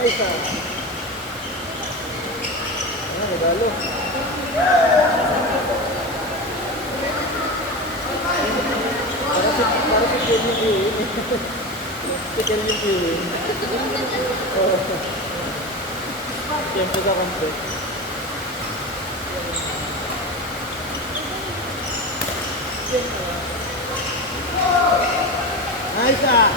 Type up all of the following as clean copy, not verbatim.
Isa. Regalo. Para si Kelvin Ewing. Si Kelvin Ewing. Oo. Siyempre sa konti. Nice ah!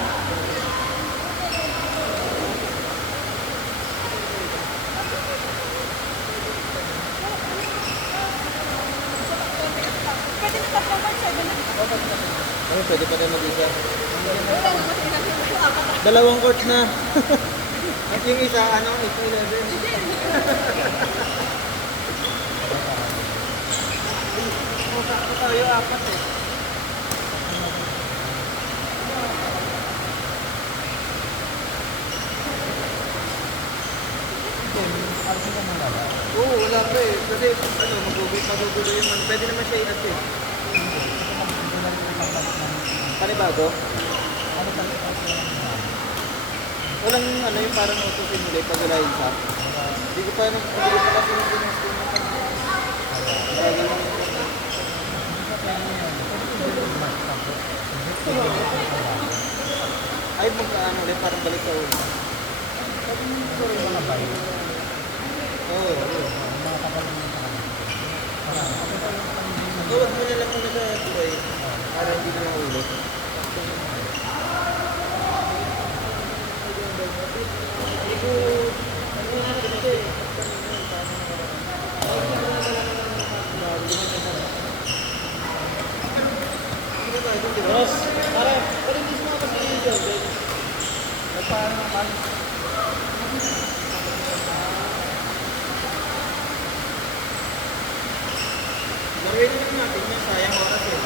Ano, pwede pa rin mag-isa. Dalawang court na. At yung isa, ano, 8-11. Sakto tayo, apat eh. Oo, wala pa eh. Kasi, ano, magugulo yun man. Pwede naman siya i-add eh. Panibago? Walang ano yung parang auto-simulate pag wala yung SAP. Hindi ko pa kasi yung pinag-school na kami. Bagal lang. Ay, magkaano ulit, parang balik sa ulo. Oo. Huwag mo na lang muna sa buhay para hindi na mahulog. Hindi ko ano nga kasi Boss, pare, palinis mo kasi yun. Nagpaano naman? Gawin na lang natin yung sayang oras eh.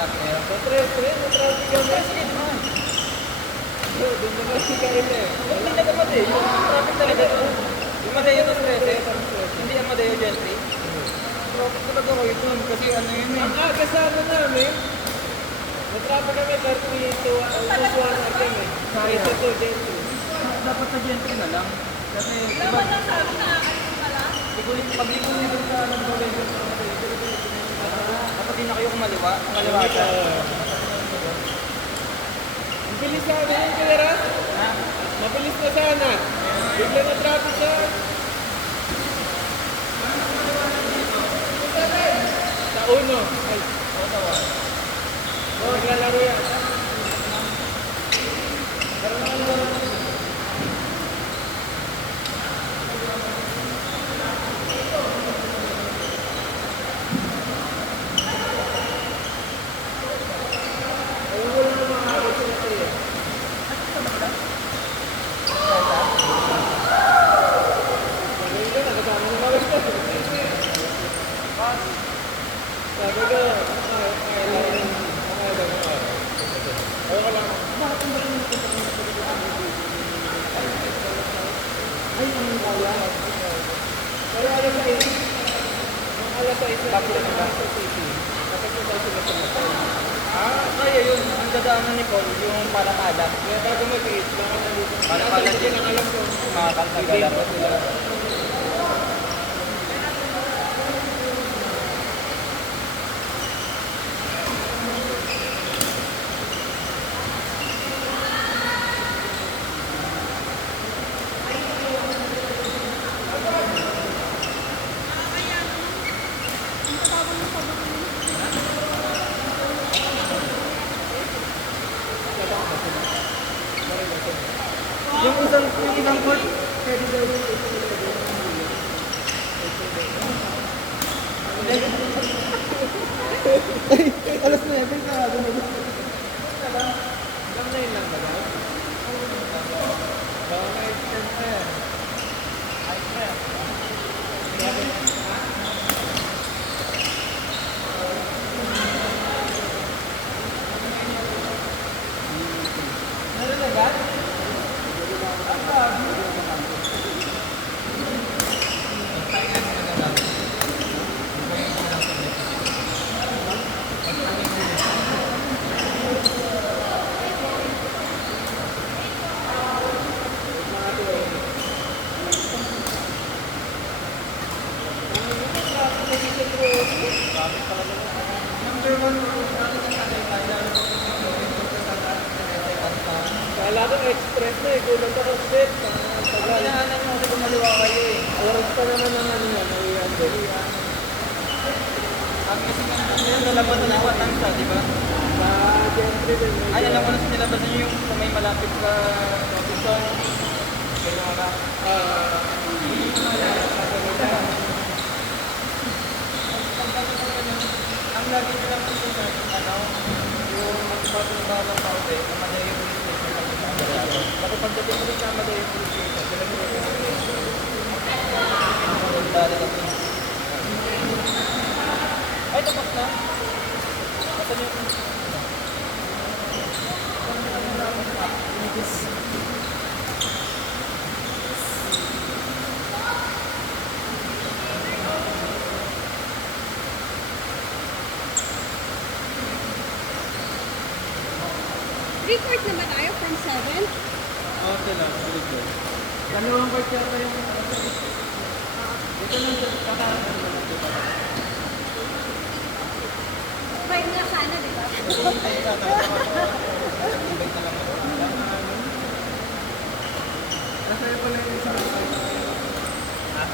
traffic ngayon. Sa traffic kami. Sige naman. Doon naman si Kaila eh. Hindi na Amadeo. Yung traffic talaga doon. Yung Amadeo to Stress. Hindi Amadeo Gentry. Traffic talaga ko yun kasi ano yun eh. Ang aga sana namin. Natrapa kami 30 to almost 1 hour kami. Sayang. Ito to, Gentry. Dapat sa Gentry na lang. Kasi Laman lang sabi na nakakalit pala. pag-likod-likod ka ng gawin yung dapat din na kayo kumaliwa. Kumaliwa ka. Ang bilis sana yung kaya Ha? mabilis na sana. Bigla na traffic siya. Sa uno. Ay, naglalaro yan. Ay, wala na mga agad sila kayo. Sabi ko, nakasama na kami. Sabi ko, okay lang. Ay, ang kaya. Pero alas 6. Ang alas 6 Bakit na ba? sa city. Tapos na tayo sila sa Masay. Kaya yun. Ang dadaanan ni Paul, yung Palakada. Kaya bago mag-eat, baka nandito. Palakada Nasa din. din ang alam ko. Mga kalsagala pa sila. Yung isang court, pwede daw yung Alas 9 ka, Hanggang 9 lang ba daw? Baka may extend pa yan. Meron agad? Number 1 Kala ko express na eh, kulang ka ng step. Ang Tagal. hinahanap mo kasi kumaliwa kayo eh. Oras pa naman ang ano yan, nauyan doon. Ang kasi nga, ano yun, nalabasan ng Watangsa, di ba? Sa Gentry din. Ay, alam ko na sa nilabasan nyo yung sa may malapit sa Robinson. Kaya mga ang lagi nila po sa ano, yung magpapagawa ng pauwi, ang Madaya Police Station na pinagdala. Kasi pagdating mo rin sa Madaya Police Station, sila nila yung dali na ito. Ay, tapos na. Asan yung... Record naman tayo from 7. Okay lang, ulit yun. Dalawang part yata yung... Ito lang sa kakaroon. 5 nga sana, di ba? Nasa iyo pala yung isang... Ha?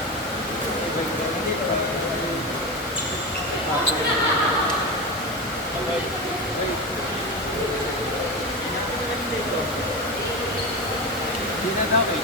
Hindi na daw eh.